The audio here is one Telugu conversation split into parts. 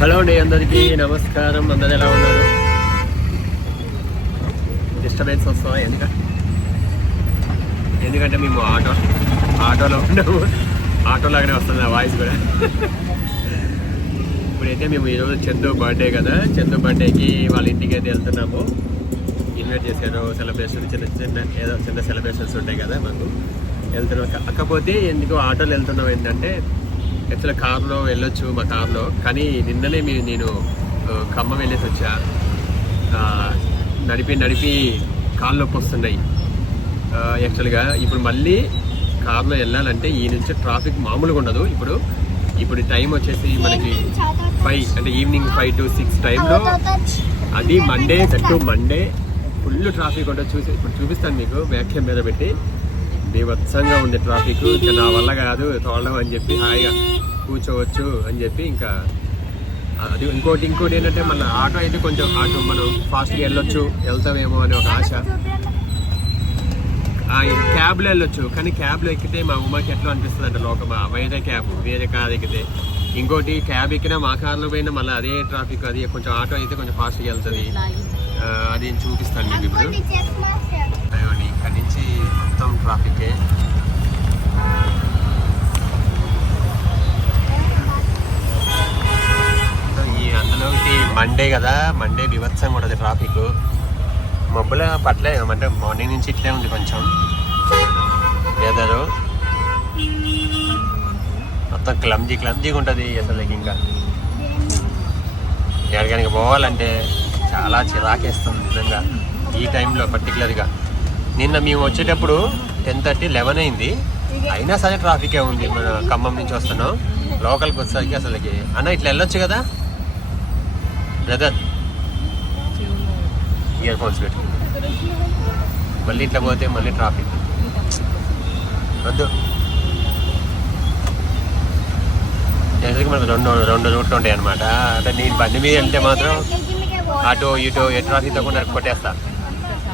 హలో అండి అందరికీ నమస్కారం. అందరు ఎలా ఉన్నారు? డిస్టర్బెన్స్ వస్తావా ఎందుకంటే ఎందుకంటే మేము ఆటో ఆటోలో ఉన్నాము. ఆటోలాగానే వస్తుంది ఆ వాయిస్ కూడా. ఇప్పుడైతే మేము ఈరోజు చందు బర్త్డే కదా. చందు బర్త్డేకి వాళ్ళ ఇంటికి అయితే వెళ్తున్నాము. ఇన్వైట్ చేశారు సెలబ్రేషన్ చిన్న చిన్న ఏదో చిన్న సెలబ్రేషన్స్ ఉంటాయి కదా మాకు. వెళ్తున్నాం. కాకపోతే ఎందుకు ఆటోలు వెళ్తున్నాం ఏంటంటే యాక్చువల్గా కార్లో వెళ్ళొచ్చు మా కార్లో. కానీ నిన్ననే మీ నేను ఖమ్మం వెళ్ళేసి వచ్చా. నడిపి నడిపి కాళ్ళు నొప్పి వస్తున్నాయి. యాక్చువల్గా ఇప్పుడు మళ్ళీ కార్లో వెళ్ళాలంటే ఈ నుంచి ట్రాఫిక్ మామూలుగా ఉండదు. ఇప్పుడు ఇప్పుడు టైం వచ్చేసి మనకి ఫైవ్ అంటే ఈవినింగ్ ఫైవ్ టు సిక్స్ టైంలో అది Monday to Monday full traffic ఉంటుంది చూసి ఇప్పుడు చూపిస్తాను మీకు వ్యాఖ్య మీద పెట్టి. బీభత్సంగా ఉంది ట్రాఫిక్ ఇంకా నా వల్ల కాదు తోడడం అని చెప్పి హాయిగా కూర్చోవచ్చు అని చెప్పి ఇంకా అది ఇంకోటి ఇంకోటి ఏంటంటే మన ఆటో అయితే కొంచెం ఆటో మనం ఫాస్ట్గా వెళ్ళొచ్చు వెళ్తామేమో అని ఒక ఆశ. ఆ, క్యాబ్లో వెళ్ళొచ్చు కానీ క్యాబ్లో ఎక్కితే మా ఉమాకి ఎట్లా అనిపిస్తుంది అంటే లోకం వేరే క్యాబ్ వేరే కార్ ఎక్కితే. ఇంకోటి క్యాబ్ ఎక్కినా మా కార్లో పోయినా మళ్ళీ అదే ట్రాఫిక్ అది కొంచెం ఆటో అయితే కొంచెం ఫాస్ట్గా వెళ్తుంది. అది నేను చూపిస్తాను మీకు ఇప్పుడు. అక్కడి నుంచి మొత్తం ట్రాఫికే ఈ అందులో మండే కదా మండే వివత్సంగా ఉంటుంది ట్రాఫిక్ మబ్బుల పట్లే అంటే మార్నింగ్ నుంచి ఇట్లే ఉంది కొంచెం. వెదరు మొత్తం క్లమ్జీ క్లమ్జీగా ఉంటుంది అసలు ఇంకా. ఎక్కడికైనా పోవాలంటే చాలా చిరాకేస్తుంది నిజంగా. ఈ టైంలో పర్టికులర్గా నిన్న మేము వచ్చేటప్పుడు టెన్ థర్టీ లెవెన్ అయింది. అయినా సరే ట్రాఫికే ఉంది మన ఖమ్మం నుంచి వస్తున్నాం. లోకల్కి వచ్చేసరికి అసలుకి. అన్న ఇట్లా వెళ్ళొచ్చు కదా? బ్రదర్ ఇయర్ ఫోన్స్ పెట్టు మళ్ళీ ఇట్లా పోతే మళ్ళీ ట్రాఫిక్ వద్దు. జనరల్గా మనకు రెండు రెండు రూట్లు ఉంటాయి అనమాట అంటే నేను బండి మీద వెళ్తే మాత్రం అటు ఇటు ఏ ట్రాఫిక్ తగ్గకుండా కొట్టేస్తా.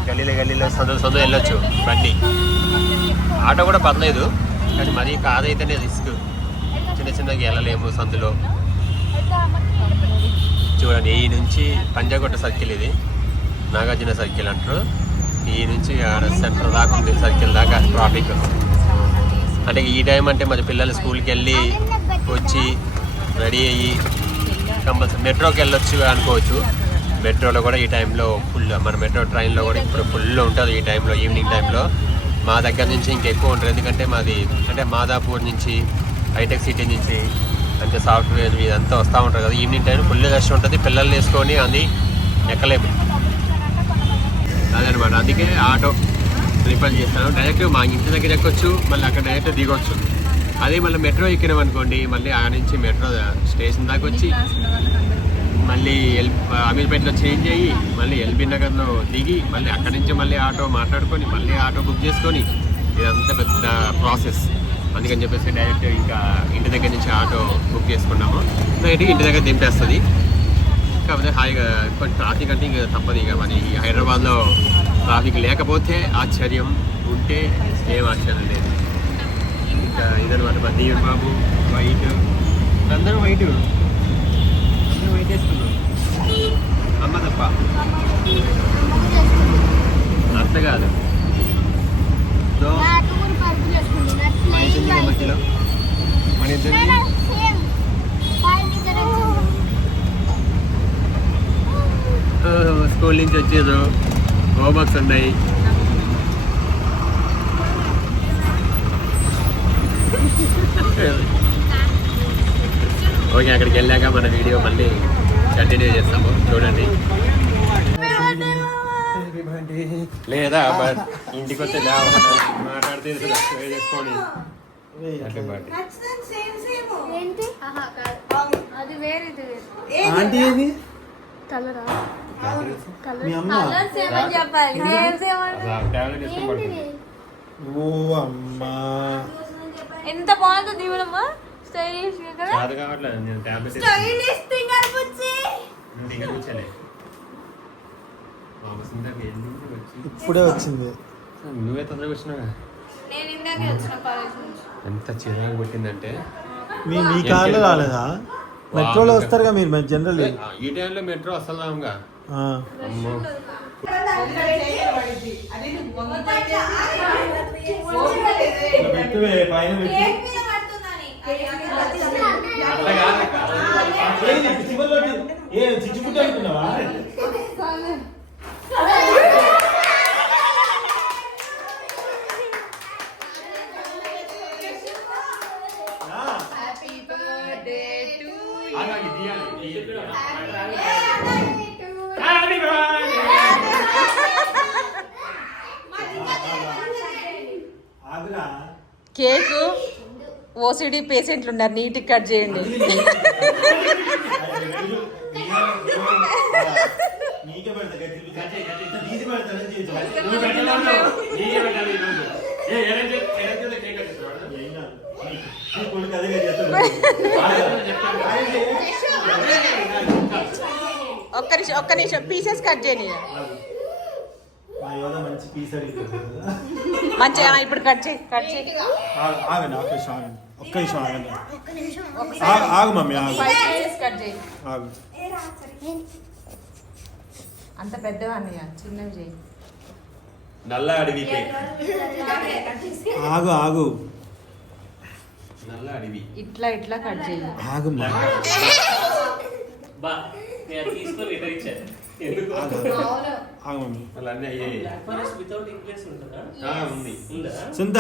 గల్లీలో గల్లీలో సొంత సొంత వెళ్ళొచ్చు. బండి. ఆటో కూడా పర్లేదు కానీ మరీ కాదు అయితేనే రిస్క్. చిన్న చిన్నగా వెళ్ళలేము సందులో. చూడండి ఈ నుంచి పంజాగుట్ట సర్కిల్ ఇది. నాగార్జున సర్కిల్ అంటారు. ఈ నుంచి ఆడ సెంటర్ దాకా ఉంది సర్కిల్ దాకా ట్రాఫిక్. అంటే ఈ టైం అంటే మరి పిల్లలు స్కూల్కి వెళ్ళి వచ్చి రెడీ అయ్యి కంపల్సరీ మెట్రోకి వెళ్ళొచ్చు అనుకోవచ్చు. మెట్రోలో కూడా ఈ టైంలో ఫుల్ మన మెట్రో ట్రైన్లో కూడా ఇప్పుడు ఫుల్ ఉంటుంది ఈ టైంలో ఈవినింగ్ టైంలో. మా దగ్గర నుంచి ఇంకెక్కువ ఉంటుంది ఎందుకంటే మాది అంటే మాదాపూర్ నుంచి హైటెక్ సిటీ నుంచి అంటే సాఫ్ట్వేర్ ఇదంతా వస్తూ ఉంటుంది కదా. ఈవినింగ్ టైం ఫుల్ రష్ ఉంటుంది. పిల్లల్ని వేసుకొని అది ఎక్కలేము. అదనమాట. అందుకే ఆటో ప్రిఫర్ చేస్తాను. డైరెక్ట్ మా ఇంటి దగ్గర ఎక్కొచ్చు మళ్ళీ అక్కడ డైరెక్ట్ దిగొచ్చు. అదే మళ్ళీ మెట్రో ఎక్కినాం అనుకోండి మళ్ళీ ఆ నుంచి మెట్రో స్టేషన్ దాకా వచ్చి మళ్ళీ ఎల్ అమీర్పేటలో చేంజ్ అయ్యి మళ్ళీ ఎల్బీ నగర్లో దిగి మళ్ళీ అక్కడి నుంచి మళ్ళీ ఆటో మాట్లాడుకొని మళ్ళీ ఆటో బుక్ చేసుకొని ఇదంతా పెద్ద ప్రాసెస్. అందుకని చెప్పేసి డైరెక్ట్ ఇంకా ఇంటి దగ్గర నుంచి ఆటో బుక్ చేసుకున్నాము. నైట్ ఇంటి దగ్గర దింపేస్తుంది. కాకపోతే హాయిగా కొంచెం ట్రాఫిక్ అంటే ఇంకా తప్పదు ఇక మరి హైదరాబాద్లో ట్రాఫిక్ లేకపోతే ఆశ్చర్యం ఉంటే ఏం ఆశ్చర్యం లేదు. ఇంకా ఇదనమాట మా దీవెన్ బాబు వైట్. అందరూ వైట్ అందరూ వైట్ వేసుకున్నాం అమ్మ తప్ప అత్త కాదు సో వైట్ ఉంది కదా మధ్యలో మన ఇద్దరికి స్కూల్ నుంచి వచ్చేది హోంవర్క్స్ ఉన్నాయి ఓకే అక్కడికి వెళ్ళాక మన వీడియో మళ్ళీ కంటిన్యూ చేస్తాము. చూడండి. లేదా బట్ ఇంటికి వస్తే మాట్లాడితే ఆంటీ ఏది? కలరా? ఎంత బాగుందో దీవెనమ్మా స్టైలిష్ కదా? కాదు కావట్లేదు నేను టాబ్లెట్ స్టైలిష్ థింగర్ బుచ్చి ఇంకా కూర్చోలే. వచ్చి? ఇప్పుడే వచ్చింది. నువ్వే తొందరగా వచ్చినావుగా నేను ఇందాకే వచ్చిన కాలేజ్ నుంచి. ఎంత చిరాకు పెట్టిందంటే? మీ మీ కార్లో రాలేదా? మెట్రోలో వస్తారుగా మీరు మరి జనరల్ ఆ, ఈ టైంలో మెట్రో వస్తున్నాంగా అమ్మో. పైన కేక్ మీద పడుతుందని అట్లా కాదక్క. ఏ చిచ్చుకుంటా అనుకున్నావా ఆగా, ఓసిడి పేషెంట్లు ఉన్నారు నీట్గా కట్ చేయండి. ఒక్క నిమిషం ఒక్క నిమిషం పీసెస్ కట్ చేయండి మా యోధ మంచి పీస్ అడిగింది మంచిగా ఇప్పుడు కట్ చేయి కట్ చేయి. ఆగండి ఒక్క నిమిషం ఆగండి ఒక్క నిమిషం ఆగండి ఆగు ఆగు మమ్మీ ఆగు. ఫైవ్ పీసెస్ కట్ చేయి. ఆగు. అంత పెద్దవాన్ని చిన్నవి చేయి. నల్ల అడవి కేక్ ఆగు ఆగు. నల్ల అడవి. ఇట్లా ఇట్లా కట్ చేయి. ఆగు మా బా. నేను తీసుకొని రిటర్న్ ఇచ్చాను ఎందుకు? ఆగు ఆగు మమ్మీ అలా అన్నీ అయ్యాయి. బ్లాక్ ఫారెస్ట్ వితౌట్ ఇంగ్లీష్ ఉంటుందా? ఆ, ఉంది. ఉందా? సుంత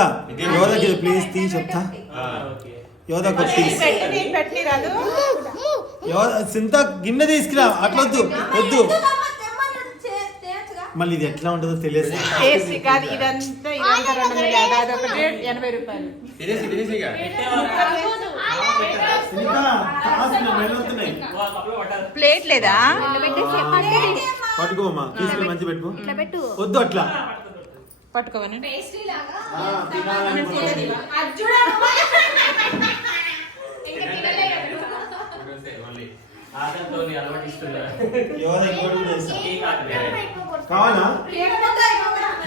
యోధకి ప్లీజ్ తీ చెప్తా. ఆ. ఓకే. యోధ సింత గిన్నె తీసుకురా. అట్లొద్దు వద్దు. మళ్ళీ ఇది ఎట్లా ఉంటుందో తెలియదు. టేస్టీ కాదు. ఇదంతా ఇదంతా రెండు వందల యాభై అదొకటి ఎనభై రూపాయలు. ప్లేట్ లేదా? పట్టుకోమ్మా తీసుకుని మంచి పెట్టుకో. వద్దు అట్లా. పట్టుకోవని. కావాలా?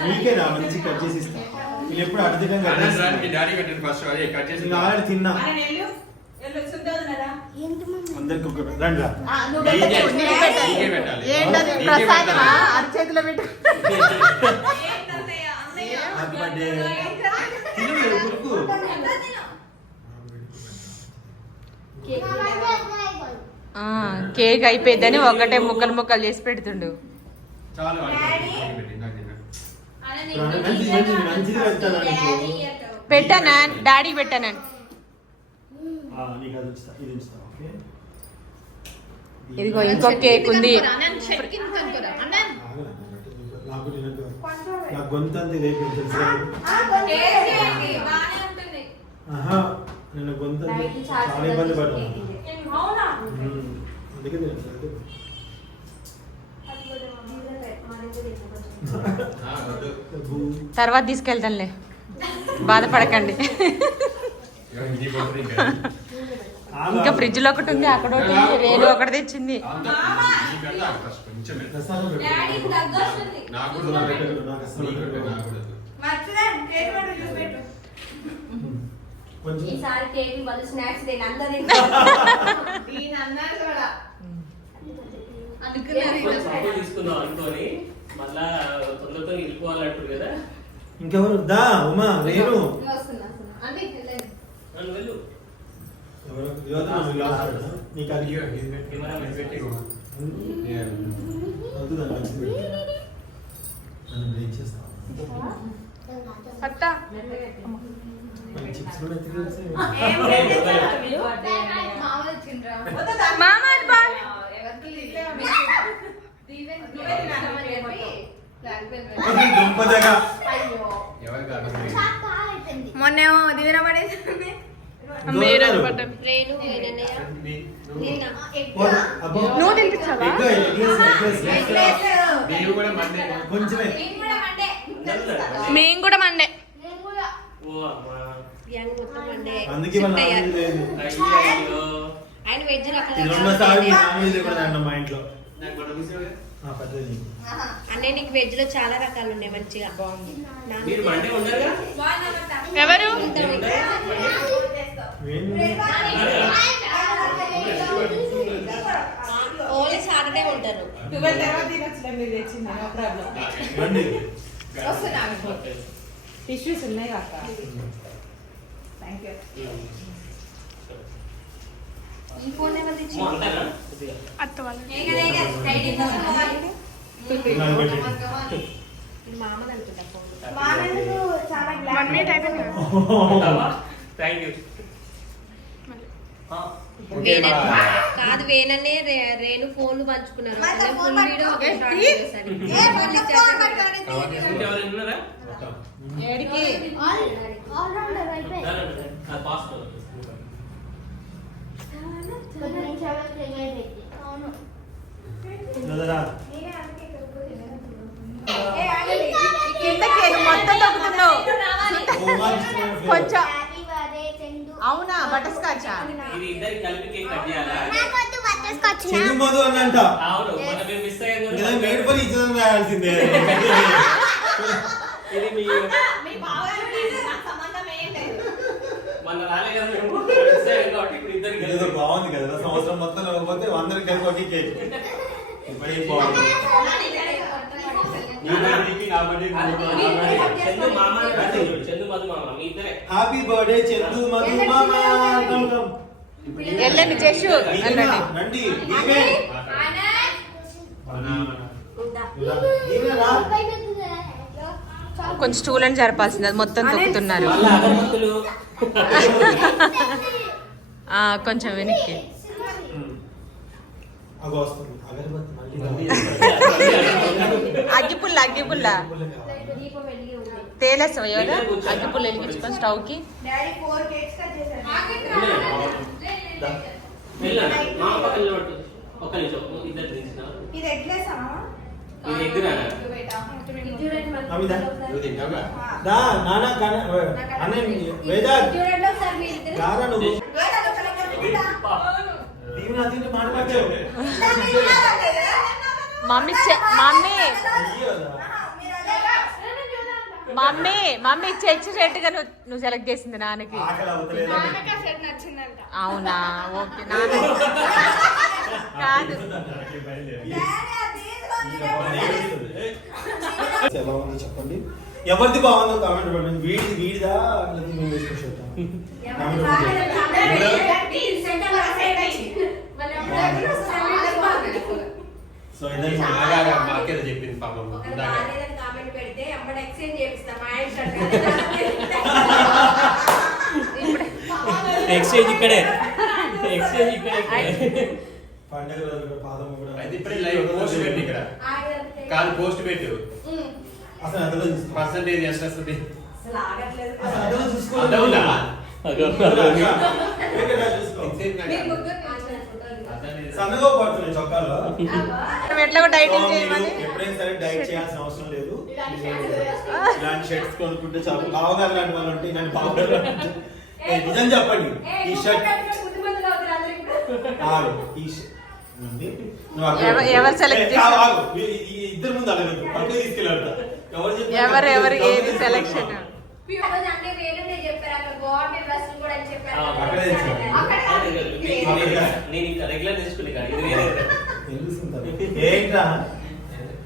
నీకేనా మంచి కట్ చేసి ఇస్తా. ఎప్పుడు తినడం కట్ చేసి తిన్నా. ఏంటది? ప్రసాదమా. అరచేతిలో పెట్టు. కేక్ అయిపోయిందని ఒకటే ముక్కలు ముక్కలు చేసి పెడుతుండు. చాలు వాడికి. నీకే నీకు అది ఉంచుతా ఇది ఉంచుతా ఓకే? ఇదిగో ఇంకో కేక్ ఉంది. ఆగు నా, నాకు తినద్దు. నా గొంతు అంత ఇదైపోయింది తెలుసా ఆహా నేను గొంతు అంత. చాలా ఇబ్బంది పడ్డాను. ఉమ్, అందుకే నేను సరిగ్గా- ఆ, వద్దు. అబ్బో. తర్వాత తీసుకెళ్తానులే. బాధపడకండి. ఇగో ఇది కొడుతుంది ఇంకా. ఫ్రిడ్జ్లో ఒకటి ఉంది అక్కడ ఒకటి ఉంది రేలు ఒకటి తెచ్చింది వద్దు. ఈసారి కేక్ వాళ్ళు స్నాక్స్ అందరూ కదా ఇంకెవరు దా ఉమా రేణు నీకు అది వద్దు దాన్ని పెట్టు. నన్ను బ్రేక్ చిప్స్ కూడా. ఎవరికి అర్థం కాదు. మొన్నేమో దివిన పడేసి దూరం. రేణు వేణన్నయ్య నీ- నువ్వు- తినిపించావా? మేము కూడా మండే. అందుకే మన వెజ్ లేదు. ఆయన మా ఇంట్లో. నాకు వెజ్లో చాలా రకాలు ఉన్నాయి మంచిగా. బాగుంది మీరు మండే ఉండరుగా ఎవరు? ఓన్లీ సాటర్డే ఉంటారు ట్వెల్వ్ తర్వాత తినొచ్చులే మీరు తెచ్చింది నో ప్రాబ్లం. రండి. వస్తున్నా. టిష్యూస్ ఉన్నాయి కాక థ్యాంక్ యూ ఈ ఫోన్ నెంబర్ తెచ్చి ఫోన్. ఉంటావా? థ్యాంక్ యూ కాదు వేననే రేణు ఫోన్లు పంచుకున్నారు. ఫుల్ వీడియో ఏడికి ఆ, పాస్పోర్ట్. వదరా. కింద కేక్ మొత్తం తగ్గుతున్నావు హోంవర్క్ ఇష్టమైన flavor. కొంచెం అవునా బటర్ స్కాచా ఇది ఇద్దరికి కలిపి కేక్ కట్ చేయాలా? అవును మన మేము మిస్ అయ్యాం ఇంకా కదా. మేడ్ పని ఇచ్చేదని రాయాల్సిందే. ఇది మీ మన రాలే కదా మేము. మిస్ అయ్యాం కాబట్టి ఇప్పుడు ఇద్దరికి ఏదో బాగుంది కదా. సంవత్సరం మొత్తం లేకపోతే అందరికి కలిపి ఒకే కేక్. ఇప్పుడే బాగుంది? హ్యాపీ బర్త్డే చందు మధు మామ వెళ్ళండి వెళ్ళండి రండి. కొంచెం స్టూడెంట్ జరపాల్సింది అది మొత్తం తొక్కుతున్నారు. కొంచెం వెనక్కి. అగో వస్తుంది. అగరబత్తి మళ్ళీ అగ్గిపుల్ల అగ్గిపుల్ల. తేలేస్తావా యోగా అగ్గిపుల్ల వెలిగించుకొని స్టవ్కి మామ పక్కన నిలబడు. ఒక్క మమ్మీ చె- మమ్మీ. మమ్మీ మమ్మీ చర్చి చెట్టుగా నువ్వు నువ్వు సెలెక్ట్ చేసింది నాన్నకి. అవునా? ఓకే నాన్న. కాదు. ఎలా ఉందో చెప్పండి ఎవరిది బాగుందో కామెంట్ పెట్టండి. వీడి వీడిదా అనేది మేము వేసుకొచ్చి సో ఇదే అలాగా చెప్పింది పాపం. కామెంట్ పెడితే అమ్మడు ఎక్స్చేంజ్ చేపిస్తాం మా ఆయన ఎక్స్చేంజ్ ఇక్కడే. ఎక్స్చేంజ్ ఇక్కడే పండగ రోజు కూడా పాదం కూడా అయితే ఇప్పుడే లైవ్ పోస్ట్ పెట్టు ఇక్కడ. కాదు పోస్ట్ పెట్టు. అసలు అందులో పర్సంటేజ్ ఎంత వస్తుంది అసలు. ఆగట్లేదు. అసలు అందులో చూసుకో సన్నగా పడుతున్నాయి చొక్కాలు నువ్వు ఎట్లా డైటింగ్ సో చేయమని? మీరు ఎప్పుడైనా సరే డైట్ చేయాల్సిన అవసరం లేదు. ఇలాంటి షర్ట్స్ కొనుక్కుంటే చాలు. బావగారు లాంటి వాళ్ళు ఉంటే ఇలాంటి బావగారు లాంటి ఉంటే- ఏ, నిజం చెప్పండి. ఈ షర్ట్ ఈ షర్ట్ ఎవరు ఈ ఇద్దరు ముందు తీసుకెళ్ళాడు ఎవరు? ఎవరు ఎవరు పక్కకి ఏది తీసుకెళ్ళాడు. సెలక్షన్ అంటే వేరే చెప్పారు అక్కడ బాగుంటాయి డ్రెస్సులు కూడా అని చెప్పారు ఆ, అక్కడే తెచ్చాను. నేను ఇంకా రెగ్యులర్ తీసుకుని కాదు ఇది వేరే తెలుసుకుంటాను. ఏంట్రా?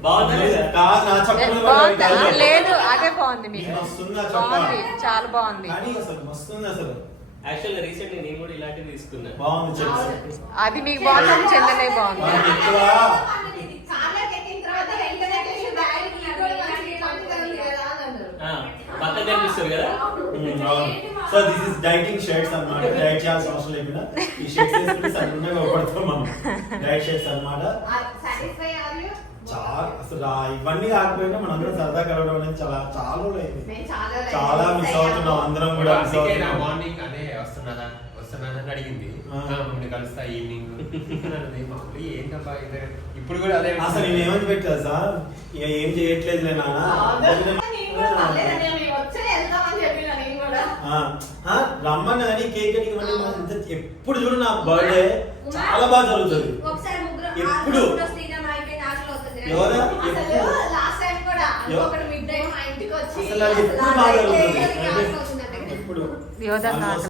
బాగుందా లేదా? కాదు నా చెప్పలు బాగుందా? లేదు అదే బాగుంది మీకు. చెప్పా? బాగుంది చాలా బాగుంది. కానీ అసలు మస్తుంది అసలు. యాక్చువల్ రీసెంట్ నేను కూడా ఇలాంటివి తీసుకున్నా. బాగుంది చెప్పు. అది మీకు బాగుంది చెందనే బాగుంది? మనకి ఎక్కువ. పక్కన కనిపిస్తుంది కదా? So this is dieting shirts అన్నమాట. డైట్ చేయాల్సిన అవసరం లేకుండా ఈ షర్ట్స్ వేసుకుంటే సన్నగా మనం. డైట్ షర్ట్స్ అన్నమాట. చాలా అసలు ఇవన్నీ కాకపోయినా మనం అందరం సరదా కలవడం అనేది చాలా చాలా రోజులైంది చాలా మిస్ అవుతున్నాం అందరం కూడా మిస్ అందుకే నా అవుతున్నాం. మార్నింగ్ అనే వస్తున్నదా అని అడిగింది. మమ్మల్ని కలుస్తా ఈవినింగ్ మామూలు ఏంటబ్బా ఇది? ఇప్పుడు కూడా అదే అసలు నేను ఏమని పెట్టా సార్? ఇక ఏం చేయట్లేదులే నాన్న. రమ్మన్న కానీ కేక్ కటింగ్ అంటే ఎప్పుడు చూడు నా బర్త్డే చాలా బాగా జరుగుతుంది. ఒకసారి ముగ్గురు ఎప్పుడు? ఎవరా? అసలు ఎప్పుడు? బాగా జరుగుతుంది? అసలు